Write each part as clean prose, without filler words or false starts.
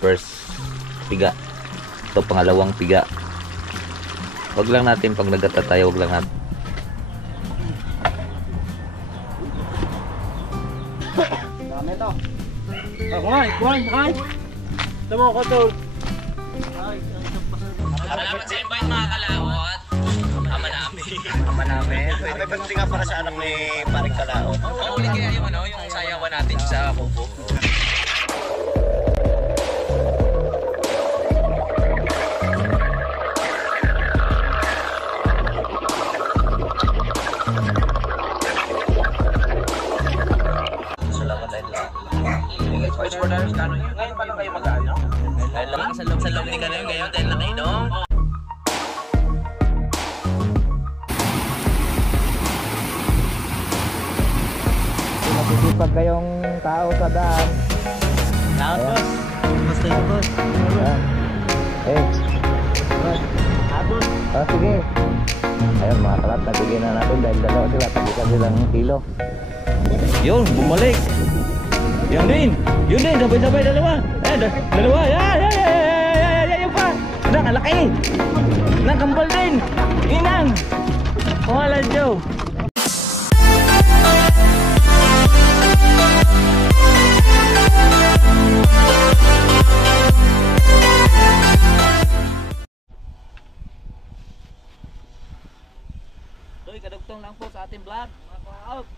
first piga. Ito pangalawang piga. Wag lang natin pag nagata tayo, wag lang natin. Dami to. Kumain. Tama ko to. Salamat sa invite mga kalawot. Ama namin. May banti nga para sa anak ni Paring Kalao. Oo, ulit kaya yung sayawan natin sa kubo. Voice for Darius Cano yun. Ngayon pa lang kayo mag-ano? Dahil lang sa loob ni Kano ngayon dahil na nainom. Masisipag kayong tao sa daan. Tapos. Basta yun, boss. Tapos. Sige. Ayun mga kalat, nabigyan na natin dahil dalawa sila, tagisan silang kilo. Yun, bumalik. Yun din, sabay-sabay dalawa. Dalawa. Yan pa. Ang laki. Nakambal din. Inang. Wala, Joe. Doy, kadugtong lang po sa ating vlog. Mga out.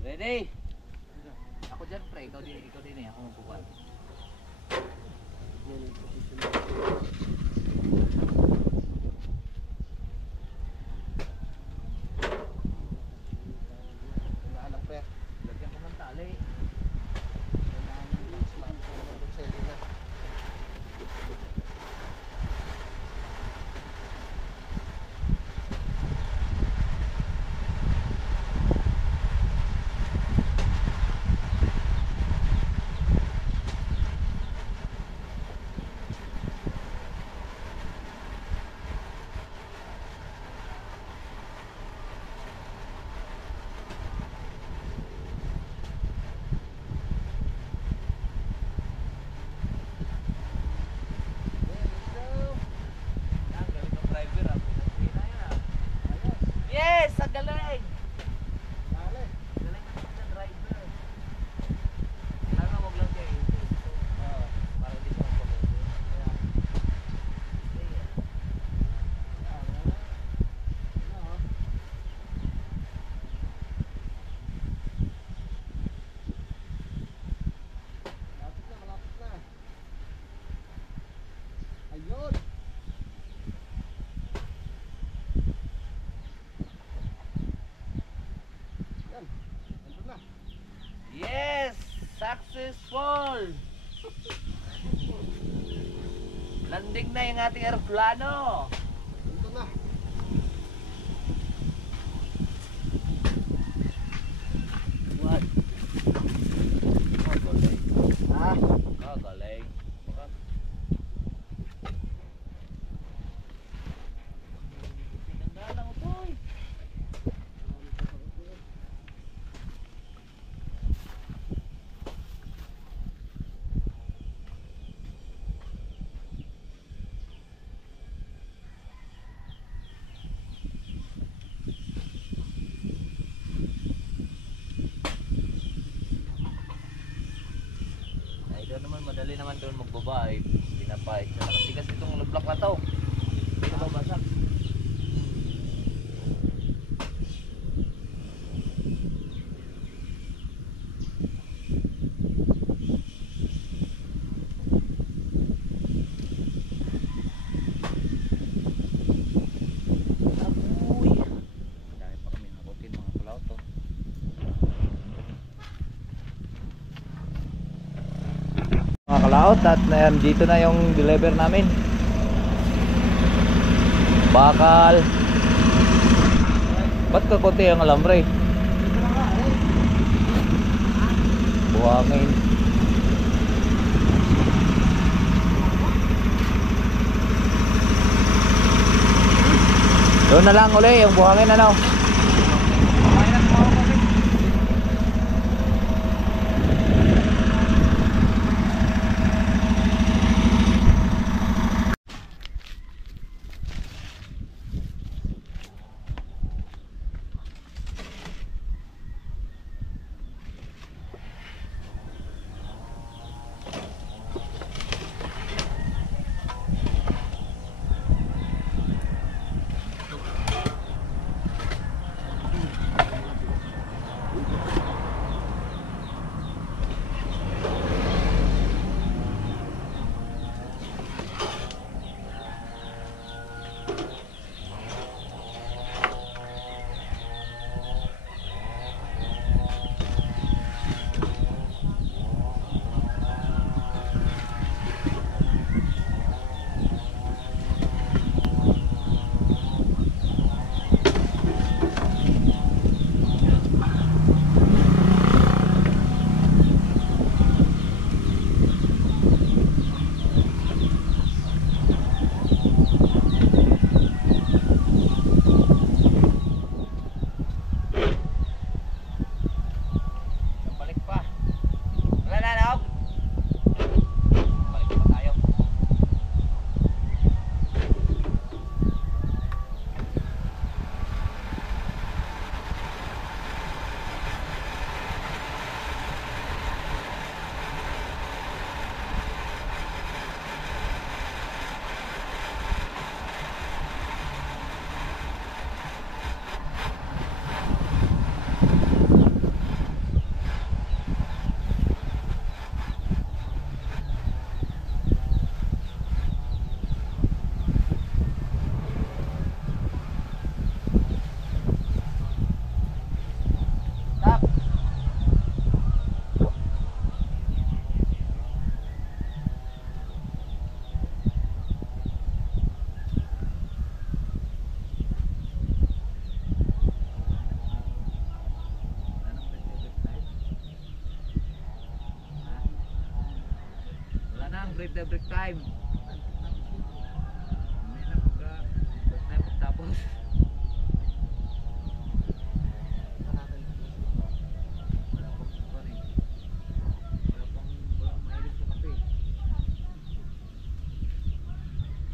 Ready? Ako dyan, pre. Ikaw din eh. Ako magpupuan. Naalang pre. Lagyan ko ng tali. Kailangan ng smart phone sa linas. Landing na yung ating aeroplano. Ito na. What? Kagaling. Ha? Kagaling. Pinagdala ko po eh. Ay, doon naman, madali naman doon magbaba eh. Pinapahit siya. Nakatigas itong block na to. Hindi na babasag. Apoy! Dahil pa kami nakutin mga pulaw to. Mga kalaot at dito na yung deliver namin. Bakal. Ba't kakunti ang alambre? Buhangin. Doon na lang uli yung buhangin ano. Break the break time. Hindi na pagka break time pagtapos. Wala pang pa rin. Walang mahilig sa kape.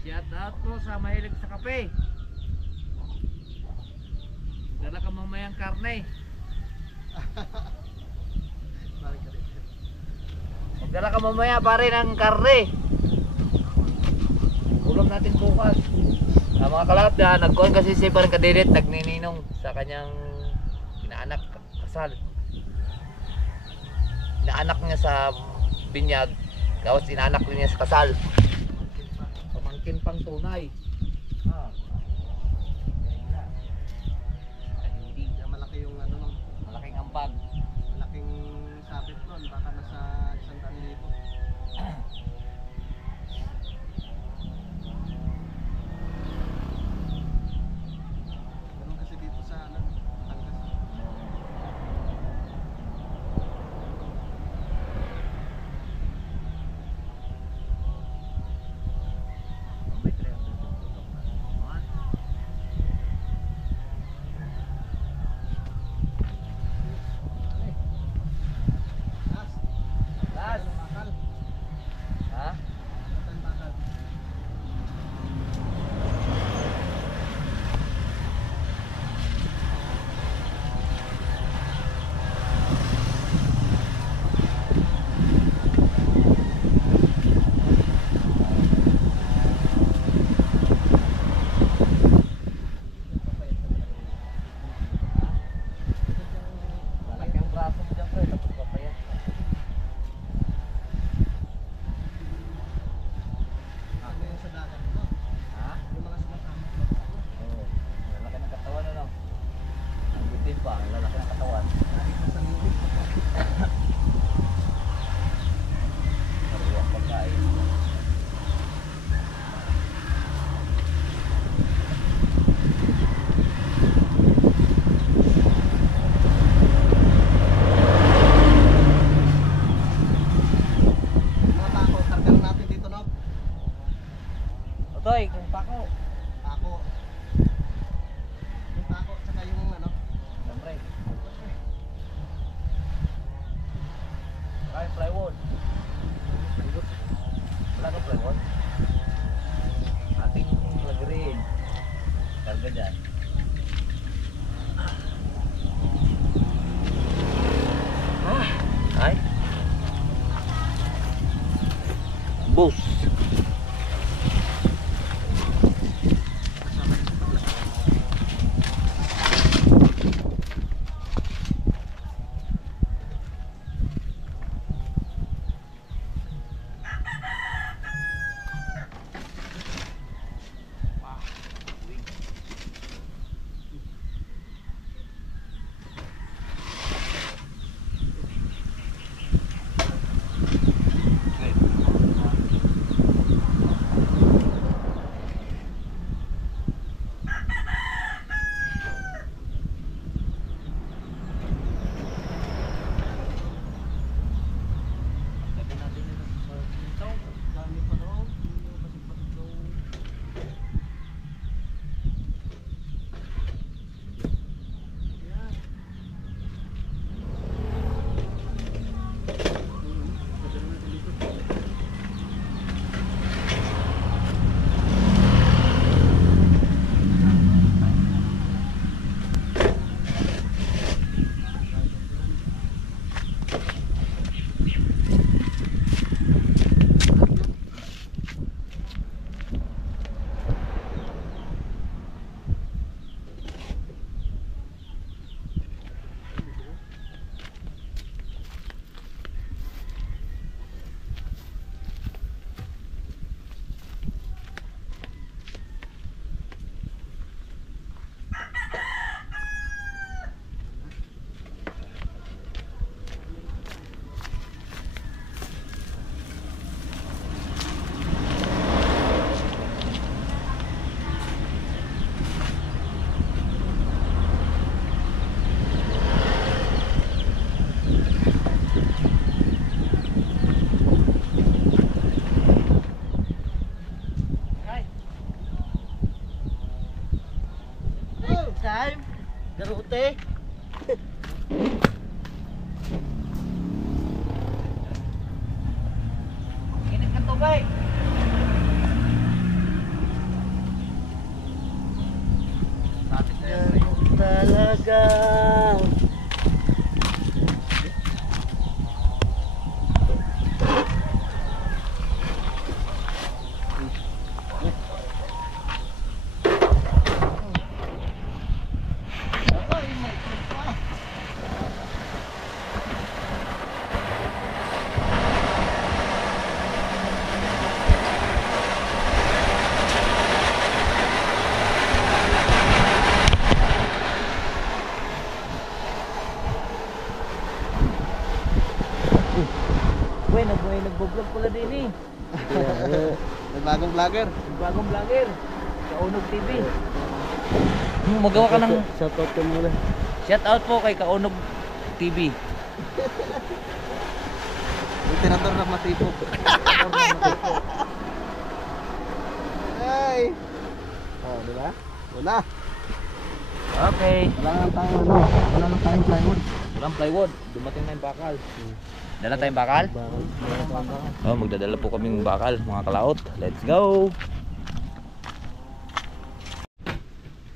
Shout out po sa mahilig sa kape. Dala ka mamayang karne. Magdala ka mamaya pare ng karne. Ulam natin bukas. Mga kalahap na nagkuhan kasi si parang kadirit, nagnininong sa kanyang inaanak kasal. Inaanak niya sa binyag, tapos inaanak niya sa kasal. Pamangkin pang tunay. Hindi na malaki yung ano nung Malaking ambag. malaking sabit nun, baka nasa 100,000. Toy, kung pako. Pako. Yung pako, saka yung ano. Siyempre. Ay, plywood. Wala ka plywood? Ating lagrin. Karga dyan. Ay. Bus. Time. Garute. Init ka tubay. Talaga. May nagbo-vlog pala din eh. May bagong vlogger. Yung bagong vlogger. Kaunog TV. Magawa ka ng Shoutout ko muna. shout out po kay Kaunog TV. Yung tinator na matipog. Hey! Oh, di ba? Wala. Okay. Wala nang tayong ano. Wala nang tayong plywood. Walang plywood. Dumating na yung bakal. Dala tayong bakal? Oh, magdadala po kaming bakal, mga kalaot. Let's go!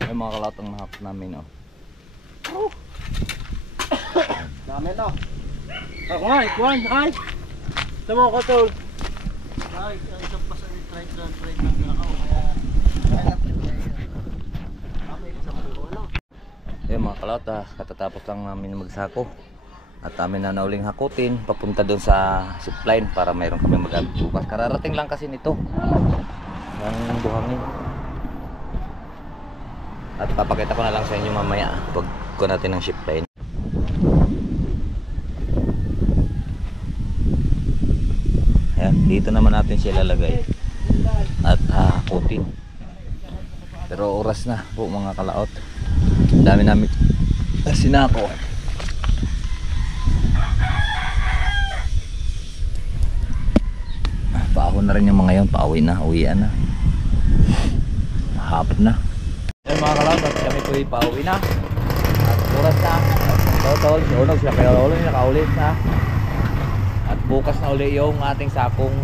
Ay, mga kalaot ang nahap namin, oh. Dami no. Ako nga, ikuan, ay! Tama ko, tol. Ay, isang pa sa trade na ako. Kaya natin kayo. Kami sa mga ano. Ayun mga kalaot, katatapos lang namin magsako. At amin na nauling hakutin papunta doon sa zipline para mayroon kami magbukas. Kararating lang kasi nito ng buhangin. At papakita ko na lang sa inyo mamaya pag ko natin ng zipline. Ayan, dito naman natin siya lalagay at hakutin. Pero oras na po mga kalaot. Dami namin sinako. Paahon na rin yung mga yon, pauwi na, uwian na. Hapon na. Ayun mga kalawat, at kami po pauwi na. At oras na. Totol, si Unog sila kayo ulo nakaulit na. At bukas na uli yung ating sakong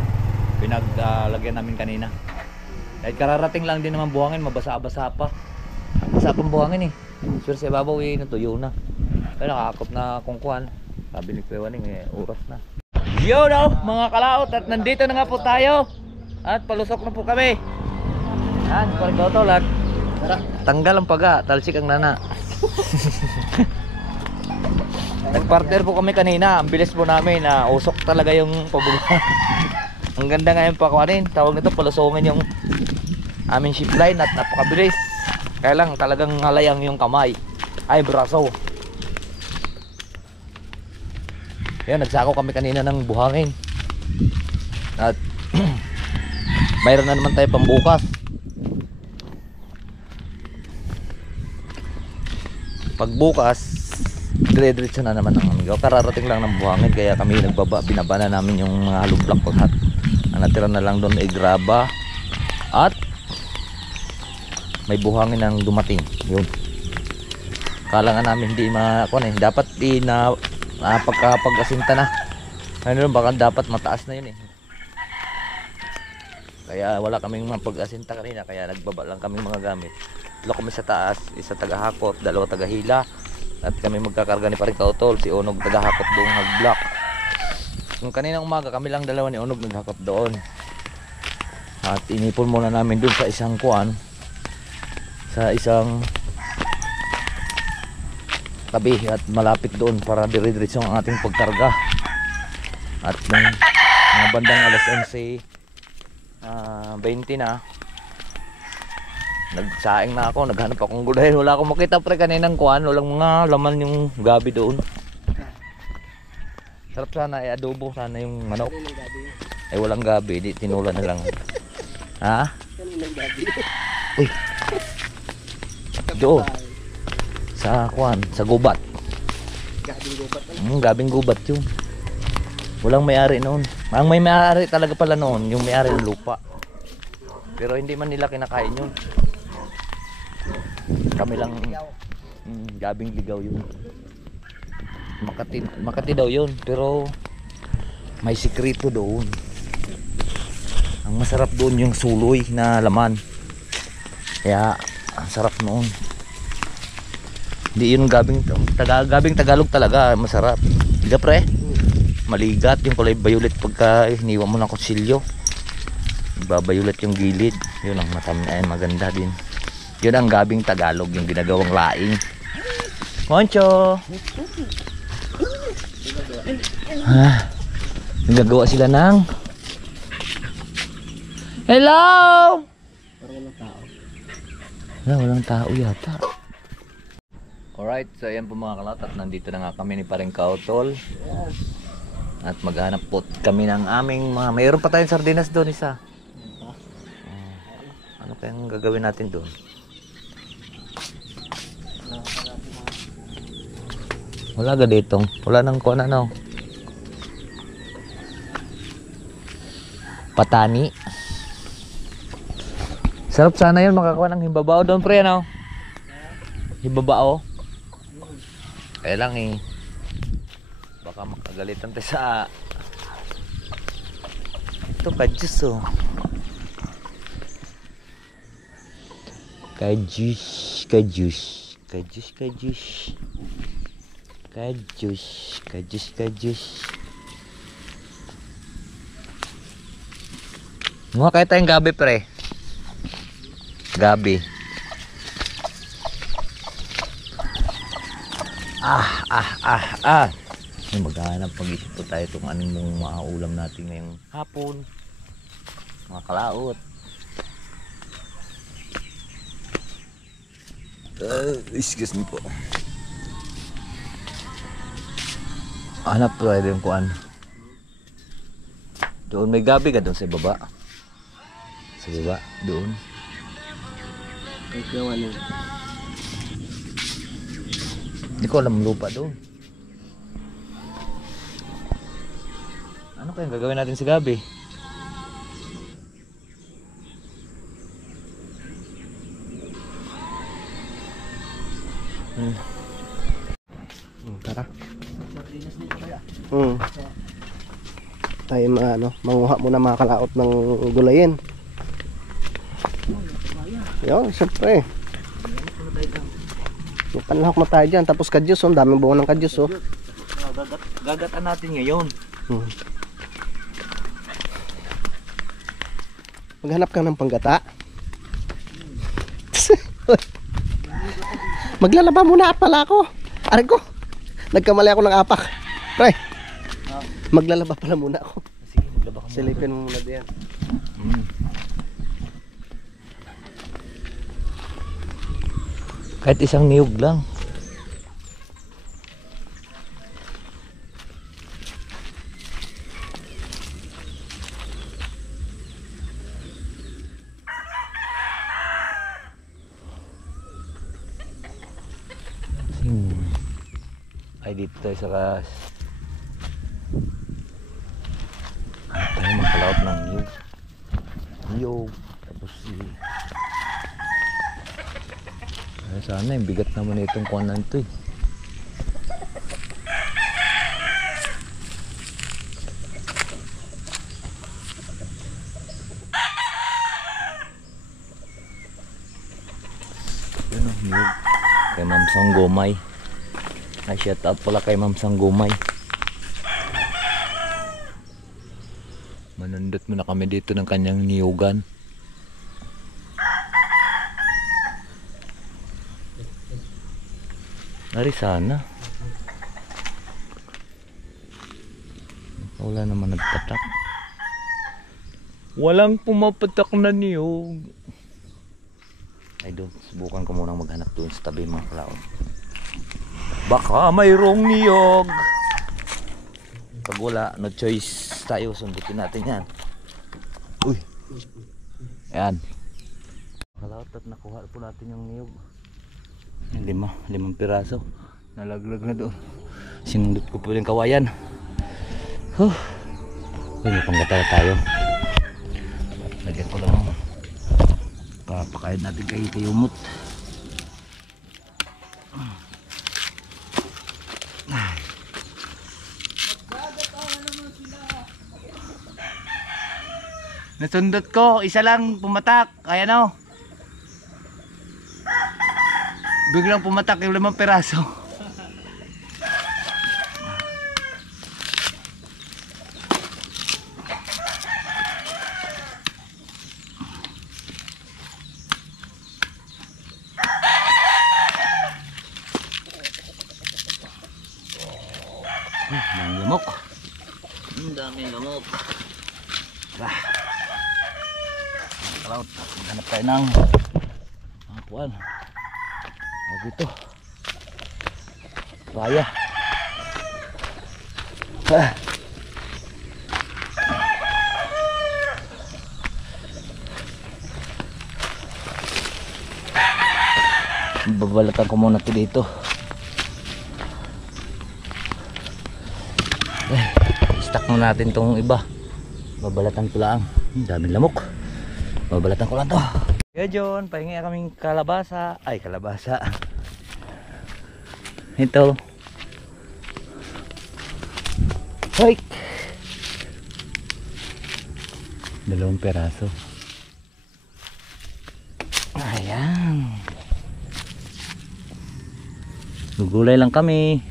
pinaglagyan namin kanina. Kahit kararating lang din naman buhangin, mabasa-basa pa. Basa pang buhangin eh. Sure sa ibabaw eh, natuyo na. Kaya nakakop na kungkuhan. Sabi ni Kuya Waning eh, oras na. Yo no, mga kalaot, at nandito na nga po tayo. At palusok na po kami. Yan, parang Totol at tanggal ang paga, talsik ang nana. Nagpartner po kami kanina. Ang bilis po namin na usok talaga yung pabuga. Ang ganda nga yung pakuanin. Tawag nito palusongin yung aming ship line at napakabilis. Kaya lang talagang halayang yung kamay. Ay braso. Yan, nagsako kami kanina ng buhangin. At mayroon na naman tayo pambukas. Pagbukas dire-diretso na naman ang amigo. Kararating lang ng buhangin kaya kami binaba na namin yung mga halumplak paghat. Ang natira na lang doon ay graba at may buhangin ang dumating. Yun. Kala nga namin hindi dapat pagka-asinta na. Ano baka dapat mataas na yun eh. Kaya wala kaming mapag-asinta kanina kaya nagbaba lang kaming mga gamit. Dalawa kami sa taas, isa tagahakot, dalawa tagahila. At kami magkakarga ni paring Kautol, si Unog tagahakot doon nag-block. Nung kaninang umaga kami lang dalawa ni Unog naghakot doon. At inipon muna namin doon sa isang kuan, sa isang tabi at malapit doon para dire-diretso ang ating pagkarga. At nung mga bandang alas 11:20 na nagsaing na ako, naghanap akong gulay. Wala akong makita pre kaninang kuan, walang mga laman yung gabi doon. Sarap sana ay adobo sana yung manok. Ay walang gabi, di tinula na lang. Ha? Uy. Doon. Sa kuan, sa gubat. Gabing gubat yun. Walang may-ari noon. Ang may may-ari talaga pala noon, yung may-ari ng lupa. Pero hindi man nila kinakain yun. Kami lang gabing ligaw yun. Makati daw yun, pero may sikreto doon. Ang masarap doon yung suloy na laman. Kaya ang sarap noon. Hindi yun gabing Tagalog talaga, masarap. Diga pre? Maligat yung kulay violet pagka hiniwa mo ng kutsilyo. Babayulat yung gilid. Yun ang maganda din. Yun ang gabing Tagalog, yung ginagawang laing. Moncho! Nagagawa sila ng hello! Walang tao yata. Alright, so ayan po mga kalat, at nandito na nga kami ni paring Kautol. At maghanap po kami ng aming mga, mayroon pa tayong sardinas doon isa. Ano kayang gagawin natin doon? Wala ga ditong, wala nang kuha na no. Patani. Sarap sana yun makakuha ng himbabao doon pre ano. Himbabao. Kaya lang eh, baka makagalitan tayo sa ito kajus oh. Kajus. Mga kaya tayong gabi pre. Gabi. Maghanap pag-isip po tayo itong anong mauulam natin ngayong hapon. Mga kalaot. Excuse me po. Hanap po tayo yung kuan. Doon may gabi ka doon sa baba. Sa baba, doon. Hindi ko alam lupa doon. Ano kayang gagawin natin sa gabi? Tara. Sardinas dito kaya. Tayo manguha muna mga kalaot ng gulayin. Yun, siyempre. Panlahok na tayo dyan. Tapos kadyos, oh. Daming buwan ng kadyos, oh. Gagatan natin ngayon. Maghanap ka ng panggata. Maglalaba muna at pala ako. Aray ko. Nagkamali ako ng apak. Pre. Maglalaba pala muna ako. Sige, maglaba ka muna. Silipin mo muna diyan. Kahit isang niyog lang. Ay dito tayo sa kas. Ay makalaot ng niyog. Niyog. Tapos ay, sana yung bigat naman itong kuwanan to eh. Yun ang niyog. Kay Ma'am Sanggomay. Ay, shout out pala kay Ma'am Sanggomay. Manundot muna kami dito ng kanyang niyugan. Ari sana. Wala naman nagpatak. Walang pumapatak na niyog. Ay doon, subukan ko munang maghanap doon sa tabi mga kalaon. Baka mayroong niyog. Pag wala, no choice tayo. Sundutin natin yan. Uy. Ayan. Kalaot at nakuha po natin yung niyog. Limang piraso. Nalaglag na doon. Sinundot ko po yung kawayan. Uy, may panggata tayo. Lagyan ko lang. Papakain natin kay Tiyumot. Nasundot ko, isa lang pumatak. Ayan o. Biglang pumatak yung 5 piraso. Ang lamok. Ang daming lamok. Kalaot, hanap tayo ng apuan. Dito Paya. Babalatan ko muna ito dito. Stack na natin tong iba. Babalatan ko lang. Daming lamok. Babalatan ko lang to. Kaya John, pahingi kaming kalabasa. Ay, kalabasa. Ito. Hoy! 2 peraso. Ayan. Gugulay lang kami.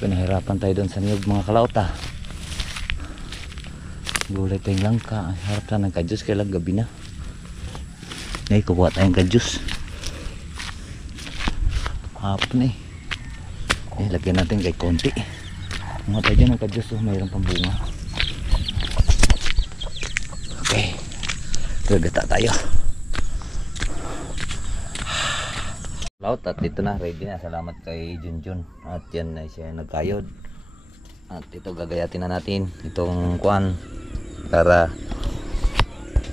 Pinahirapan tayo doon sa niyog mga kalauta. Gulay tayong langka. Harap sana ng kadyos. Kailang gabi na. Ngayon kukuha tayong kadyos. Hapon eh. Lagyan natin kay konti. Mga tayo dyan ng kadyos. Mayroon pang bunga. Okay. Gagata tayo. Laut at dito na. Ready na. Salamat kay Junjun. At yan na siya nagkayod. At ito gagayatin na natin. Itong kuan. Para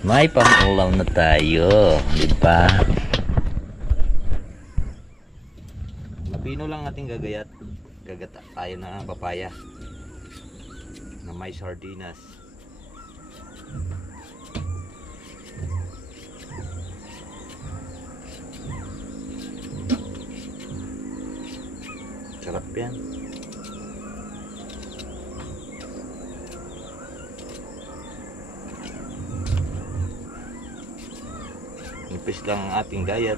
may pang-ulam na tayo. Diba? Mabino lang natin gagata tayo na papaya na may sardinas. Sarap yan. Nipis lang ang ating diet.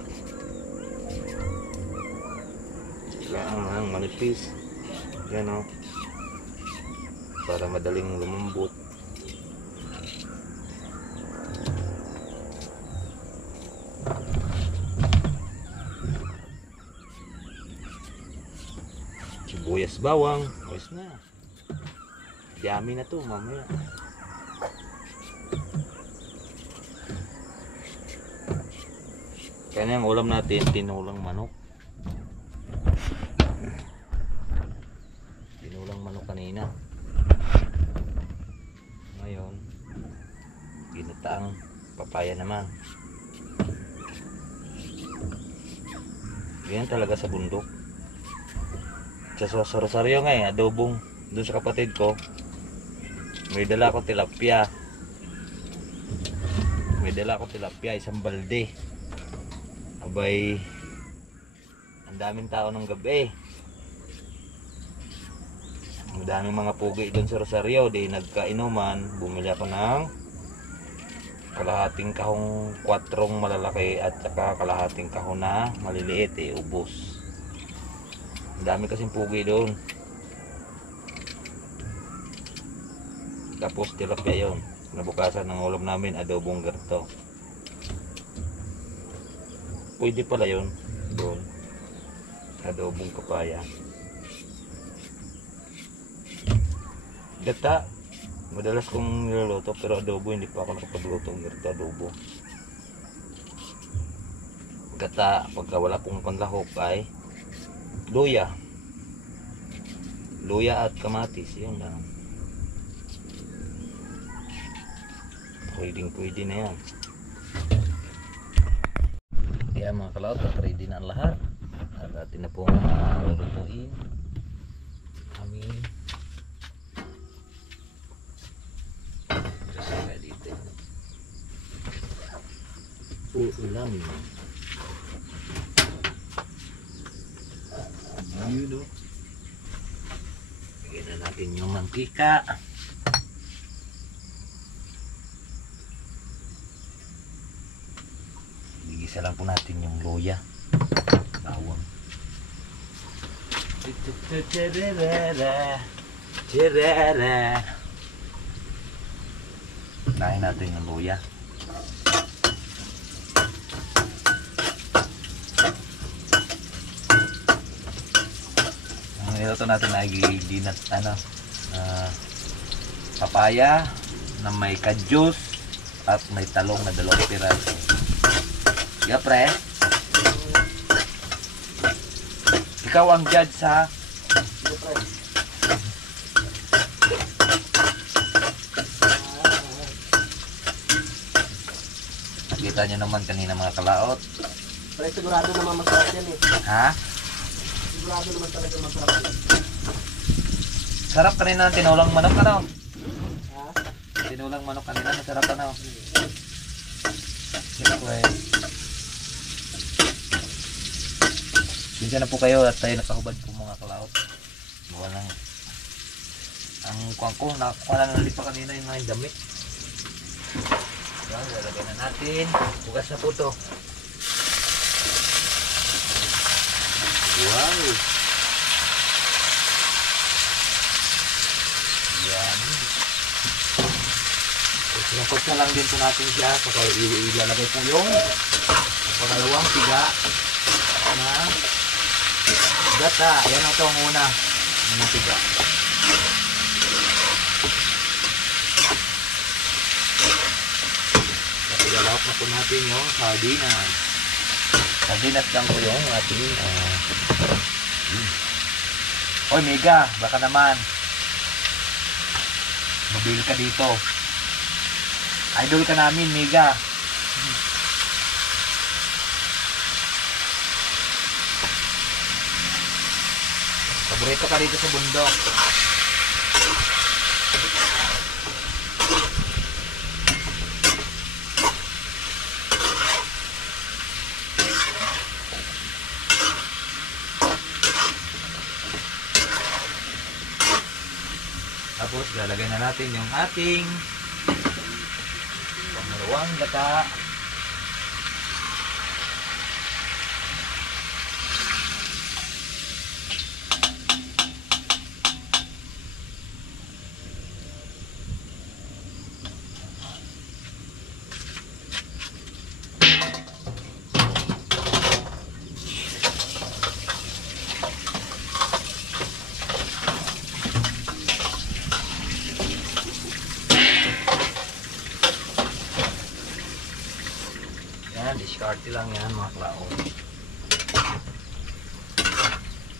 Kailangan manipis. Yan o. Para madaling lumambot. Sibuyas bawang. Ayos na. Yummy na to mamaya. Kaya yung ulam natin, tinulang manok. Tinulang manok kanina. Ngayon, ginataang papaya naman. Yan talaga sa bundok. Sa Rosario nga adobong doon sa kapatid ko. May dala ko tilapia. Isang balde. Abay, ang daming tao ng gabi. Ang daming mga pugi doon sa Rosario. Di nagkainuman. Bumili ako ng kalahating kahong 4 malalaki at saka kalahating kahon na maliliit. Ubos. Ang dami kasing pugi doon. Tapos tilapia yun. Nabukasan ng ulam namin, adobong garto. Pwede pala yun doon. Adobong kapaya. Gata. Madalas kong niluluto pero adobo hindi pa ako nakapagluto ng garto adobo. Gata pagka wala pong panlahok ay luya. Luya at kamatis. Yun lang. Pwede na yan. Kaya mga kalaot, ready na ang lahat. At atin na pong lulutuin. Kami sasaka dito. Uulamin. Yun o. Lagyan na natin yung mantika. Igisa lang po natin yung luya. Bawang. Nahin natin yung luya. Ang niluto natin ay ginat papaya na may kadyos at may talong na 2 piraso. Yeah, pre. Ikaw ang judge sa nakita nyo naman kanina mga kalaot. Pre, sigurado naman masarap yan eh. Ha? Sigurado naman talaga masarap yan. Sarap kanina ng tinulang manok ano? Ha? Tinulang manok kanina masarap ano? Siyempre. Diyan na po kayo at tayo nakahubad po mga kalaot. Walang ang kuwang ko, nakakuha na nalipa kanina yung mga damit. Yan, lalagay na natin. Bukas na po to. Wow! Yan. Sinakot na lang din po natin siya. Saka ilalagay po yung pangalawang tiga na gata. Yan ang ito ang una. Yung tiga. Ilalawak na po natin yung sardinas. Sardinas lang po yung ating Oy Mega, baka naman mabili ka dito. Idol ka namin Mega. Paborito ka dito sa bundok. Tapos lalagay na natin yung ating pangalawang gata. Diskarte lang yan mga klaon.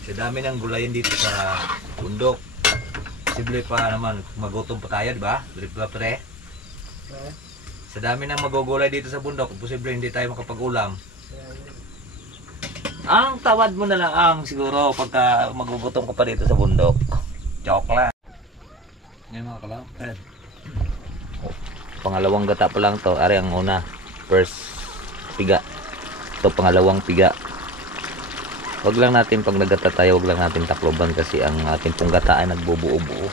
Sa dami ng gulayan dito sa bundok. Posible pa naman magutom pa tayo, di ba? Pre. Sa dami ng magugulay dito sa bundok, posible hindi tayo makapag-ulam. Ang tawad mo na lang siguro pagka magugutom ka pa dito sa bundok. Joke lang. Ngayon mga klaon. Pangalawang gata pa lang to. Ari ang una. First piga. Ito pangalawang piga. Wag lang natin pag nagata tayo, wag lang natin takloban kasi ang ating pong gata ay nagbubuo-buo.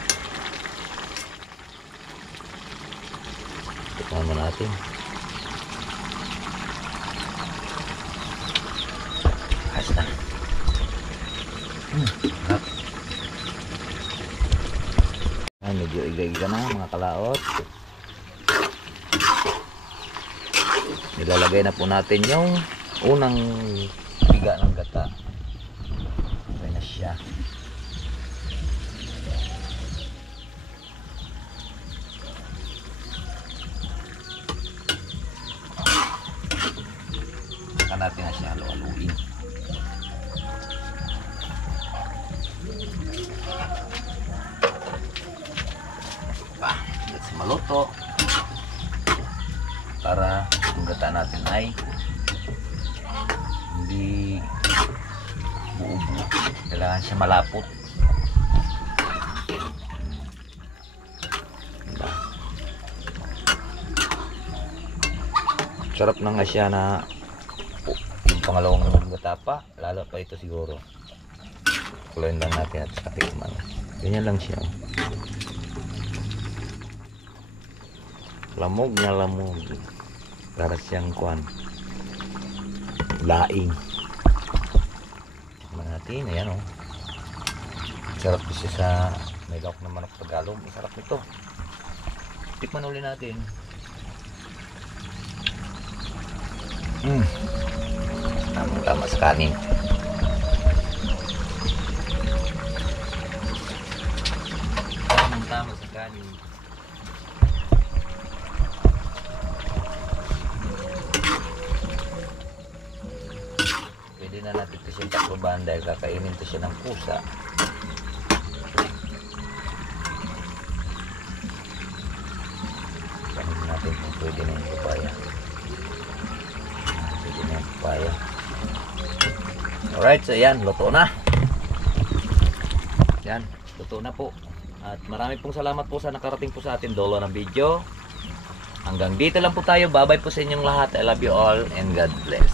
Tikman mo natin. Ayos na. Harap. Ay, medyo iga-iga na mga kalaot. Nilalagay na po natin yung unang piga ng gata. Okay na siya. Saka natin na siya halo-haluin. Let's maluto. Para yung gata natin ay hindi buo-buo. Kailangan siya malapot. Diba? Sarap na nga siya na yung pangalawang gata pa. Lalo pa ito siguro. Kulayin lang natin at sa tikman. Ganyan lang siya. Lamog na lamog. Para siyang kuan. Laing. Tikman natin. Ayan o. Sarap siya sa may lawak na manok Tagalog. Sarap nito. Tikman ulit natin. Tama sa kanin. Tama sa kanin. Pwede na natin ito siyang takloban dahil kakainin ito siya ng pusa. Kainin natin kung pwede na yung papaya. Pwede na yung papaya. Alright, so yan, luto na. Yan, luto na po. At marami pong salamat po sa nakarating po sa atin dulo ng video. Hanggang dito lang po tayo. Bye-bye po sa inyong lahat. I love you all and God bless.